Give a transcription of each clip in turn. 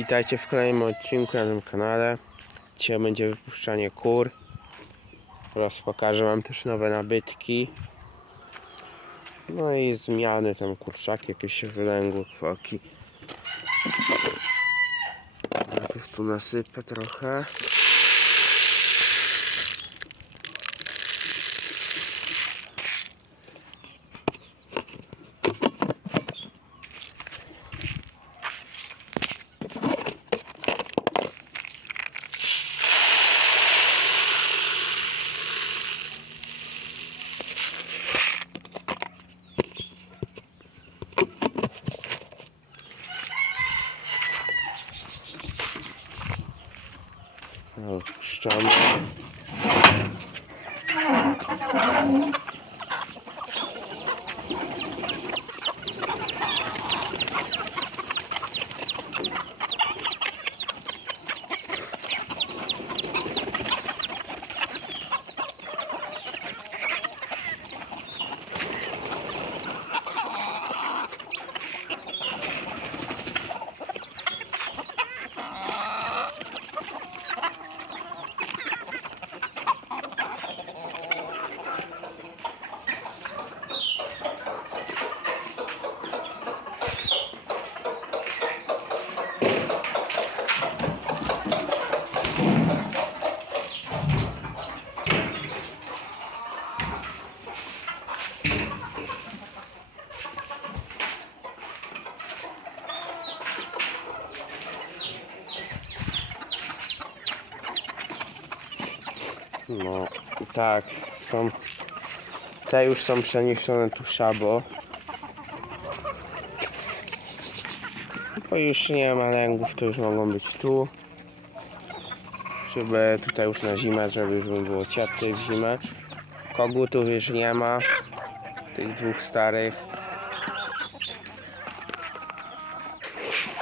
Witajcie w kolejnym odcinku na tym kanale. Dzisiaj będzie wypuszczanie kur. Oraz pokażę wam też nowe nabytki. No i zmiany tam kurczaki, jakieś wylęgły, kwoki. Najpierw tu nasypę trochę. şu. No tak, są. Te już są przeniesione tu szabo. Bo już nie ma lęgów, to już mogą być tu. Żeby tutaj już na zimę, żeby już by było ciepłej w zimę. Kogutów już nie ma. Tych dwóch starych.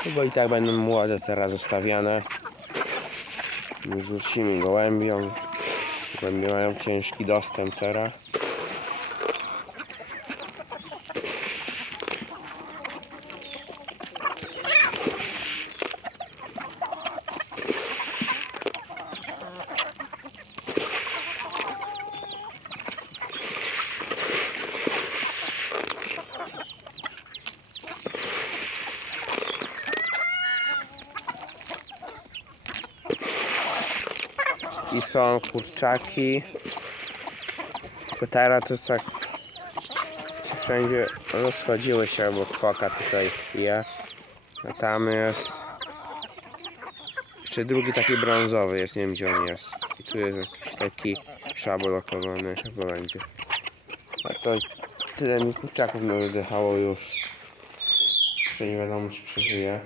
Chyba i tak będą młode teraz zostawiane. Rzucimy gołębiom. Gołębie mają ciężki dostęp teraz. I są kurczaki. Tylko teraz to tak wszędzie rozchodziły się, bo koka tutaj je. A tam jest jeszcze drugi taki brązowy jest, nie wiem gdzie on jest. I tu jest jakiś taki szablokowany chyba będzie. A to tyle mi kurczaków mi wydychało już. Jeszcze nie wiadomo czy przeżyje.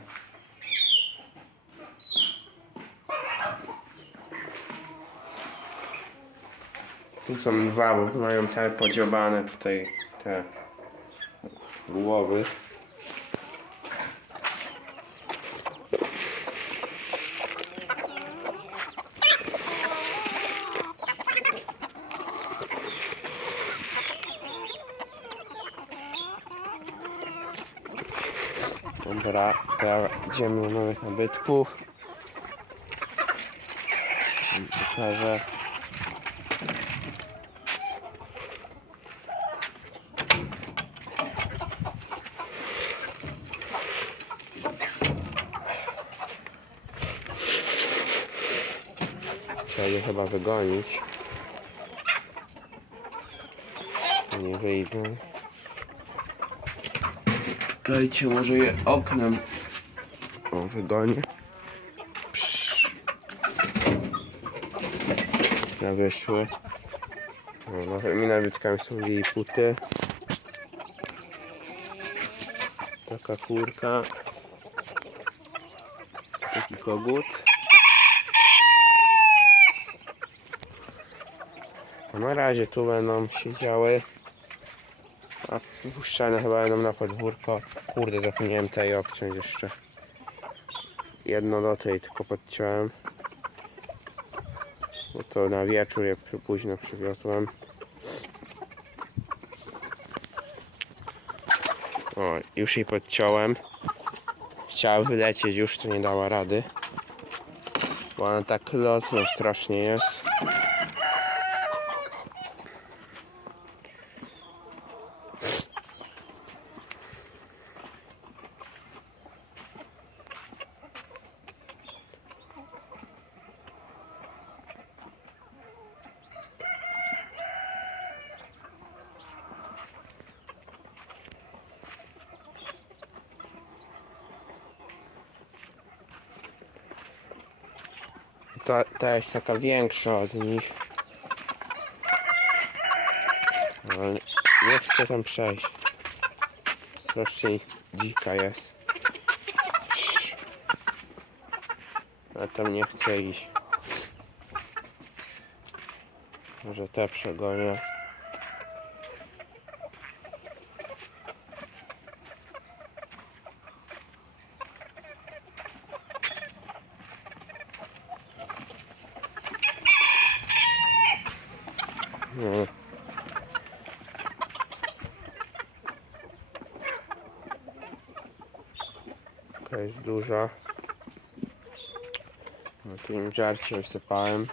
Tu są dwa, bo mają całe podziobane tutaj te głowy. Dobra, teraz idziemy do nowych nabytków. Pokażę. Trzeba je chyba wygonić. Nie wyjdą. Dajcie może je oknem. O, wygonię. Na wyszły. No, nowymi nabytkami są liliputy. Taka kurka. Taki kogut. Na razie tu będą siedziały. A puszczane chyba będą na podwórko. Kurde, zapomniałem tej obciąć jeszcze. Jedno do tej tylko podciąłem. Bo to na wieczór je późno przywiozłem. O, już jej podciąłem. chciała wylecieć już, to nie dała rady. Bo ona tak lotna strasznie jest. Ta, ta jest taka większa od nich. Ale nie chcę tam przejść. Strasznie dzika jest. Ja tam nie chcę iść. Może te przegonię. No. Taka jest duża. Tu im żarcie wysypałem.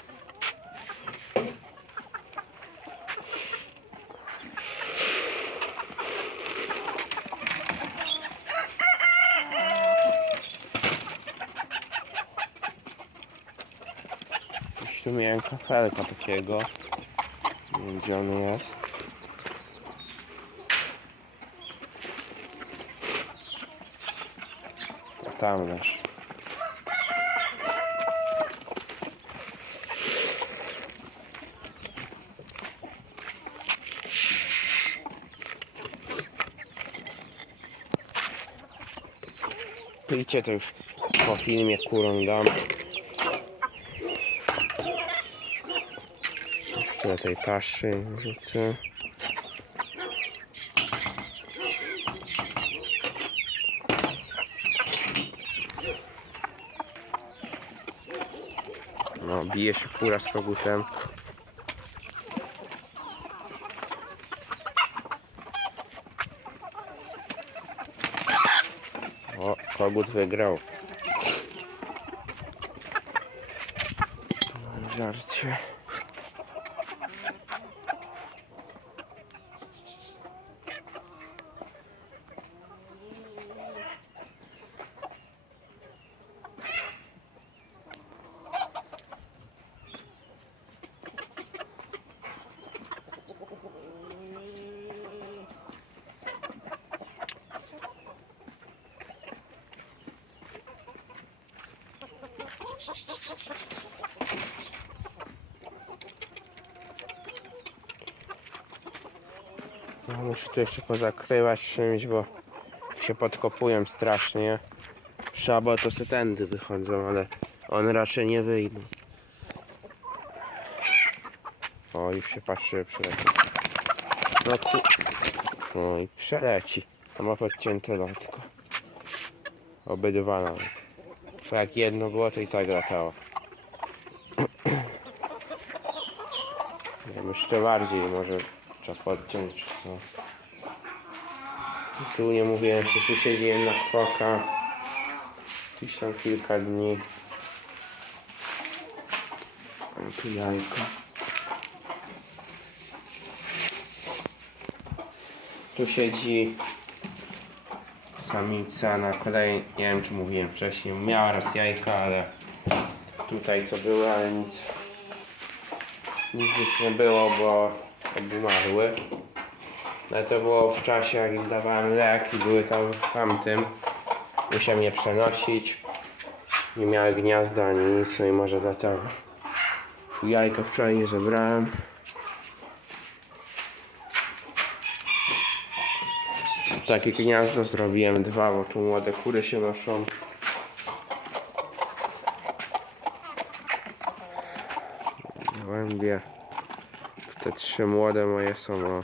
Tu miałem kafelka takiego. Gdzie on jest. Tam leż. Pijcie to już po filmie kurą dam. Jeszcze tej kaszy rzucę. No, bije się kura z kogutem. O, kogut wygrał. No, Żarcie. No, muszę tu jeszcze pozakrywać czymś, bo się podkopują strasznie. Szabo to se tędy wychodzą, ale on raczej nie wyjdą. O, już się patrzy, przeleci. No ku... No i przeleci. A ma podcięte lotko. Obydwa nawet. To jak jedno było, to i tak latało. Ja jeszcze bardziej może trzeba podciąć, co. Tu nie mówiłem, że tu siedziałem na szpoka. Tam kilka dni. A tu jajko. Tu siedzi samica na kolei, nie wiem czy mówiłem wcześniej, miała raz jajka, ale tutaj co było, ale nic nic nie było, bo obumarły. Ale to było w czasie, jak im dawałem lek i były tam w tamtym. Musiałem je przenosić. Nie miały gniazda ani nic, no i może dlatego. Jajko wczoraj nie zebrałem. Takie gniazdo zrobiłem dwa, bo tu młode kury się noszą. Gołębie. Te trzy młode moje są o.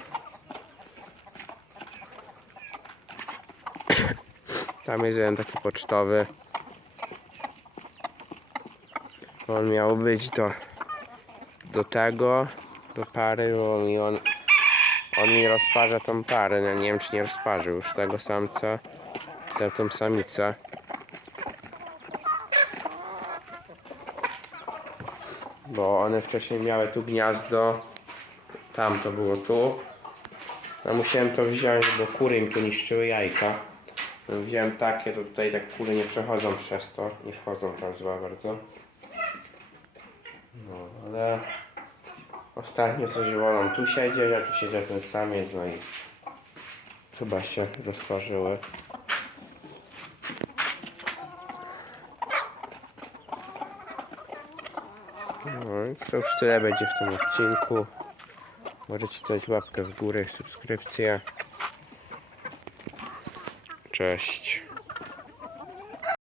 Tam jest jeden taki pocztowy. On miał być do, do tego, do pary, bo mi on, on mi rozparza tą parę, no nie wiem czy nie rozparzył już tego samca, tę tą samicę. Bo one wcześniej miały tu gniazdo, tam to było tu. No musiałem to wziąć, bo kury mi tu niszczyły jajka. No, wziąłem takie, to tutaj tak kury nie przechodzą przez to, nie wchodzą tam za bardzo. No, ale ostatnio coś wolą tu siedzieć, a tu siedzę ten samiec, no i chyba się rozparzyły. No i to już tyle będzie w tym odcinku. Możecie dać łapkę w górę, subskrypcję. Cześć.